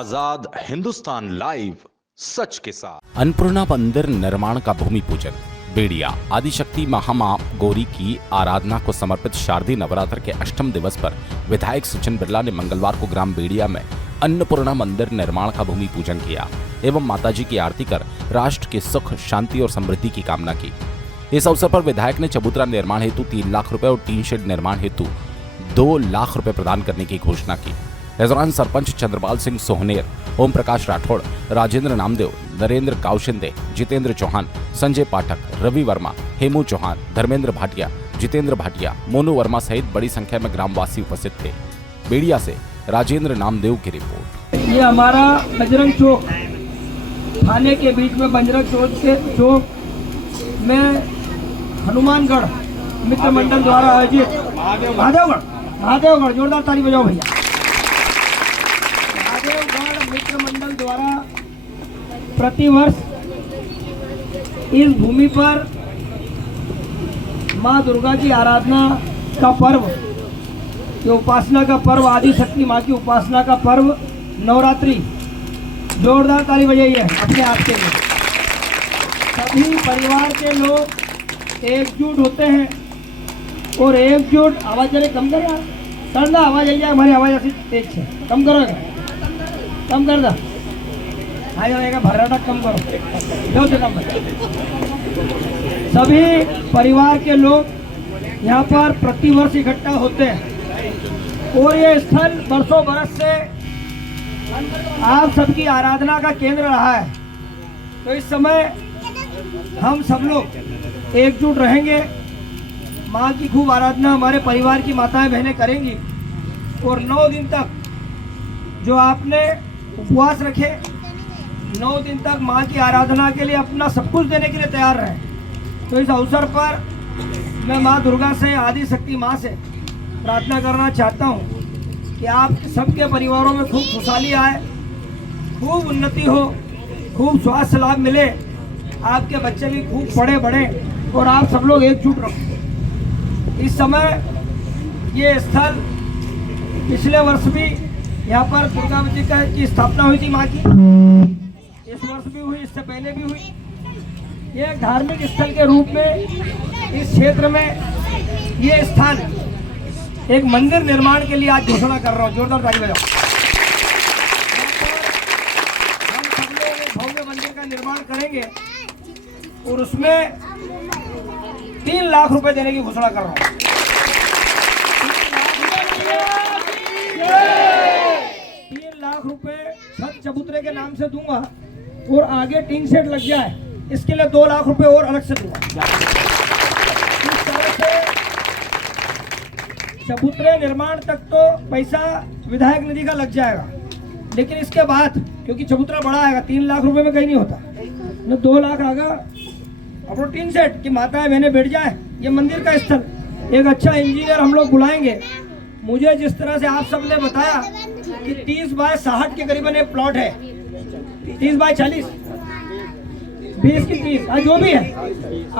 आजाद Hindustan live, सच के साथ। अन्नपूर्णा मंदिर निर्माण का भूमि पूजन। बेड़िया आदिशक्ति महामां गौरी की आराधना को समर्पित शारदीय नवरात्र के अष्टम दिवस पर विधायक सचिन बिरला ने मंगलवार को ग्राम बेड़िया में अन्नपूर्णा मंदिर निर्माण का भूमि पूजन किया एवं माताजी की आरती कर राष्ट्र के सुख, शांति और समृद्धि की कामना की। इस अवसर पर विधायक ने चबूतरा निर्माण हेतु 3 लाख रुपए और टीन शेड निर्माण हेतु 2 लाख रुपए प्रदान करने की घोषणा की। इस दौरान सरपंच चंद्रपाल सिंह सोहनेर, ओम प्रकाश राठौड़, राजेंद्र नामदेव, नरेंद्र काउशिंदे, जितेंद्र चौहान, संजय पाठक, रवि वर्मा, हेमू चौहान, धर्मेंद्र भाटिया, जितेंद्र भाटिया, मोनू वर्मा सहित बड़ी संख्या में ग्रामवासी उपस्थित थे। बेड़िया से राजेंद्र नामदेव की रिपोर्ट। ये हमारा बजरंग चौक थाने के बीच में बजरंग चौक में हनुमानगढ़ मित्र मंडल द्वारा आयोजित महादेवगढ़ जोरदार ताली बजाओ भैया। महादेवगढ़ मित्र मंडल द्वारा प्रतिवर्ष इस भूमि पर माँ दुर्गा की आराधना का पर्व, ये उपासना का पर्व, आदिशक्ति माँ की उपासना का पर्व नवरात्रि, जोरदार ताली बजाइए अपने आप के लिए। सभी परिवार के लोग एकजुट होते हैं और एकजुट, आवाज़ जरा कम कर यार, सर ना आवाज़ आई है, हमारी आवाज़ ऐसी तेज है, कम करोगे, कम कर दो, आया रहेगा भर्राटा कम करो, दो से कम करो। सभी परिवार के लोग यहाँ पर प्रतिवर्ष इकट्ठा होते हैं और ये स्थल बरसों बरस से आप सबकी आराधना का केंद्र रहा है। तो इस समय हम सब लोग एकजुट रहेंगे, माँ की खूब आराधना हमारे परिवार की माताएं बहनें करेंगी और 9 दिन तक जो आपने उपवास रखे, 9 दिन तक माँ की आराधना के लिए अपना सब कुछ देने के लिए तैयार रहे। तो इस अवसर पर मैं माँ दुर्गा से, आदिशक्ति माँ से प्रार्थना करना चाहता हूँ कि आप सबके परिवारों में खूब खुशहाली आए, खूब उन्नति हो, खूब स्वास्थ्य लाभ मिले, आपके बच्चे भी खूब पढ़े बढ़े और आप सब लोग एकजुट रहो। इस समय ये स्थल पिछले वर्ष भी यहाँ पर दुर्गा जी की स्थापना हुई थी माँ की, इस वर्ष भी हुई, इससे पहले भी हुई। ये एक धार्मिक स्थल के रूप में इस क्षेत्र में ये स्थान एक मंदिर निर्माण के लिए आज घोषणा कर रहा हूँ, जोरदार ताली बजाओ। हम सब लोग एक भव्य मंदिर का निर्माण करेंगे और उसमें 3 लाख रुपए देने की घोषणा कर रहा हूँ। 3 लाख रुपए छत चबूतरे के नाम से दूंगा और आगे टीन शेड लग जाए, इसके लिए 2 लाख रुपए और अलग से दूंगा। इस तरह से चबूतरे निर्माण तक तो पैसा विधायक निधि का लग जाएगा, लेकिन इसके बाद क्योंकि चबूतरा बड़ा आएगा, 3 लाख रुपए में कहीं नहीं होता न, 2 लाख आएगा अपना टीन सेट की माताएं बहनें बैठ जाए। ये मंदिर का स्थल, एक अच्छा इंजीनियर हम लोग बुलाएंगे। मुझे जिस तरह से आप सबने बताया कि 30 बाय 60 के करीबन एक प्लॉट है, 30 बाय 40, 20 की 30, जो भी है,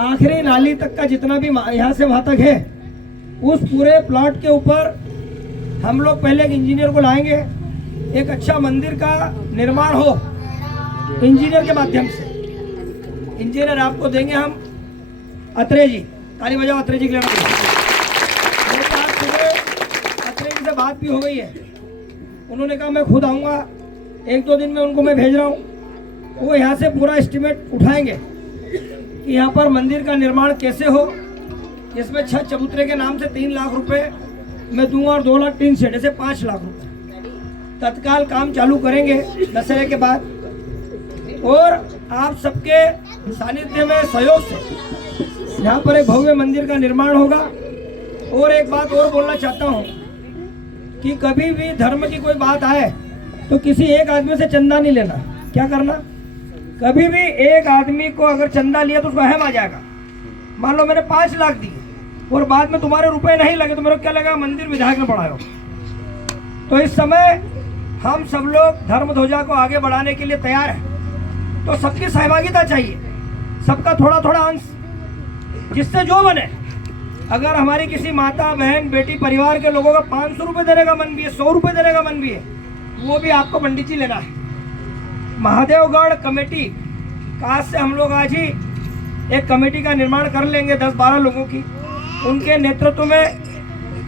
आखिरी नाली तक का जितना भी यहाँ से वहाँ तक है, उस पूरे प्लॉट के ऊपर हम लोग पहले एक इंजीनियर को लाएंगे, एक अच्छा मंदिर का निर्माण हो इंजीनियर के माध्यम से। इंजीनियर आपको देंगे हम अत्रे जी, ताली बजाओ अत्रे जी के लिए। मेरे पास सुबह अत्रे जी से बात भी हो गई है, उन्होंने कहा मैं खुद आऊँगा, 1-2 दिन में उनको मैं भेज रहा हूँ। वो यहाँ से पूरा एस्टिमेट उठाएंगे कि यहाँ पर मंदिर का निर्माण कैसे हो, जिसमें छत चबूतरे के नाम से 3 लाख रुपए मैं दूंगा और 2 लाख टीन शेड, ऐसे 5 लाख रुपए तत्काल काम चालू करेंगे दशहरे के बाद। और आप सबके सानिध्य में सहयोग से यहाँ पर एक भव्य मंदिर का निर्माण होगा। और एक बात और बोलना चाहता हूँ कि कभी भी धर्म की कोई बात आए तो किसी एक आदमी से चंदा नहीं लेना। क्या करना, कभी भी एक आदमी को अगर चंदा लिया तो उसको अहम आ जाएगा। मान लो मैंने 5 लाख दिए और बाद में तुम्हारे रुपए नहीं लगे तो मेरे को क्या लगा, मंदिर विधायक ने बढ़ाया। तो इस समय हम सब लोग धर्म ध्वजा को आगे बढ़ाने के लिए तैयार हैं। तो सबकी सहभागिता चाहिए, सबका थोड़ा थोड़ा अंश, जिससे जो बने। अगर हमारी किसी माता बहन बेटी परिवार के लोगों का 500 रुपये देने का मन भी है, 100 रुपये देने का मन भी है, वो भी आपको पंडित जी लेना है। महादेवगढ़ कमेटी काश से हम लोग आज ही एक कमेटी का निर्माण कर लेंगे 10-12 लोगों की। उनके नेतृत्व में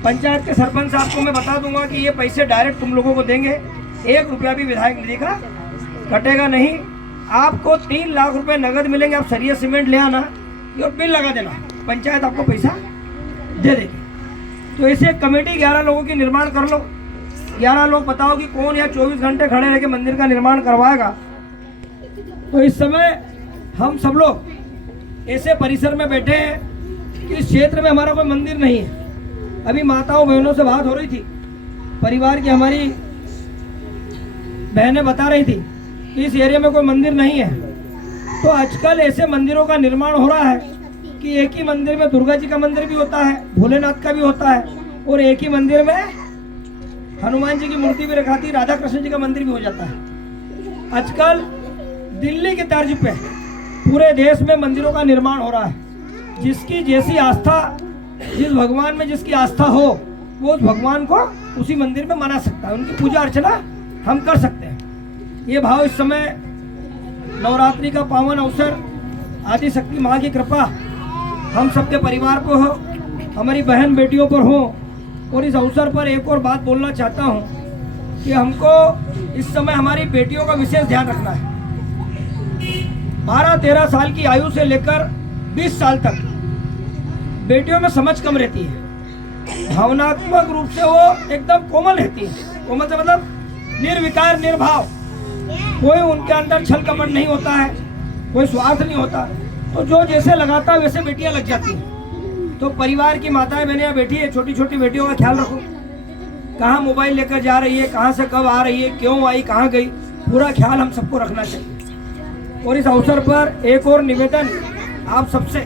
पंचायत के सरपंच साहब को मैं बता दूंगा कि ये पैसे डायरेक्ट तुम लोगों को देंगे, 1 रुपया भी विधायक निधि का कटेगा नहीं। आपको 3 लाख रुपए नगद मिलेंगे। आप सरिया सीमेंट ले आना और बिल लगा देना, पंचायत आपको पैसा दे देगी। तो ऐसे एक कमेटी 11 लोगों की निर्माण कर लो। 11 लोग बताओ कि कौन या 24 घंटे खड़े रह के मंदिर का निर्माण करवाएगा। तो इस समय हम सब लोग ऐसे परिसर में बैठे हैं कि इस क्षेत्र में हमारा कोई मंदिर नहीं है। अभी माताओं बहनों से बात हो रही थी, परिवार की हमारी बहनें बता रही थी कि इस एरिया में कोई मंदिर नहीं है। तो आजकल ऐसे मंदिरों का निर्माण हो रहा है कि एक ही मंदिर में दुर्गा जी का मंदिर भी होता है, भोलेनाथ का भी होता है, और एक ही मंदिर में हनुमान जी की मूर्ति भी रखाती, राधा कृष्ण जी का मंदिर भी हो जाता है। आजकल दिल्ली के तर्ज पे पूरे देश में मंदिरों का निर्माण हो रहा है। जिसकी जैसी आस्था, जिस भगवान में जिसकी आस्था हो, वो उस भगवान को उसी मंदिर में मना सकता है, उनकी पूजा अर्चना हम कर सकते हैं। ये भाव इस समय नवरात्रि का पावन अवसर, आदि शक्ति माँ की कृपा हम सबके परिवार को हो, हमारी बहन बेटियों पर हो। और इस अवसर पर एक और बात बोलना चाहता हूँ कि हमको इस समय हमारी बेटियों का विशेष ध्यान रखना है। 12-13 साल की आयु से लेकर 20 साल तक बेटियों में समझ कम रहती है, भावनात्मक रूप से वो एकदम कोमल रहती है। कोमल से मतलब निर्विकार, निर्भाव, कोई उनके अंदर छल कपट नहीं होता है, कोई स्वार्थ नहीं होता। तो जो जैसे लगाता है वैसे बेटियां लग जाती हैं। तो परिवार की माताएं बहनें यहाँ बैठी है, छोटी छोटी बेटियों का ख्याल रखो। कहाँ मोबाइल लेकर जा रही है, कहाँ से कब आ रही है, क्यों आई, कहाँ गई, पूरा ख्याल हम सबको रखना चाहिए। और इस अवसर पर एक और निवेदन आप सबसे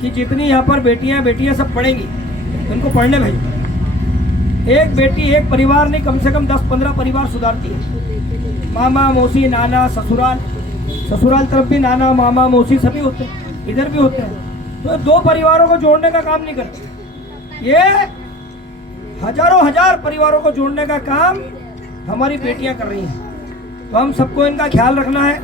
कि जितनी यहाँ पर बेटियां सब पढ़ेंगी, उनको पढ़ने भेजो। एक बेटी एक परिवार नहीं, कम से कम 10-15 परिवार सुधारती है। मामा मौसी नाना ससुराल, ससुराल तरफ भी नाना मामा मौसी सभी होते हैं, इधर भी होते हैं। तो 2 परिवारों को जोड़ने का काम नहीं करते, ये हजारों हजार परिवारों को जोड़ने का काम हमारी बेटियां कर रही हैं। तो हम सबको इनका ख्याल रखना है।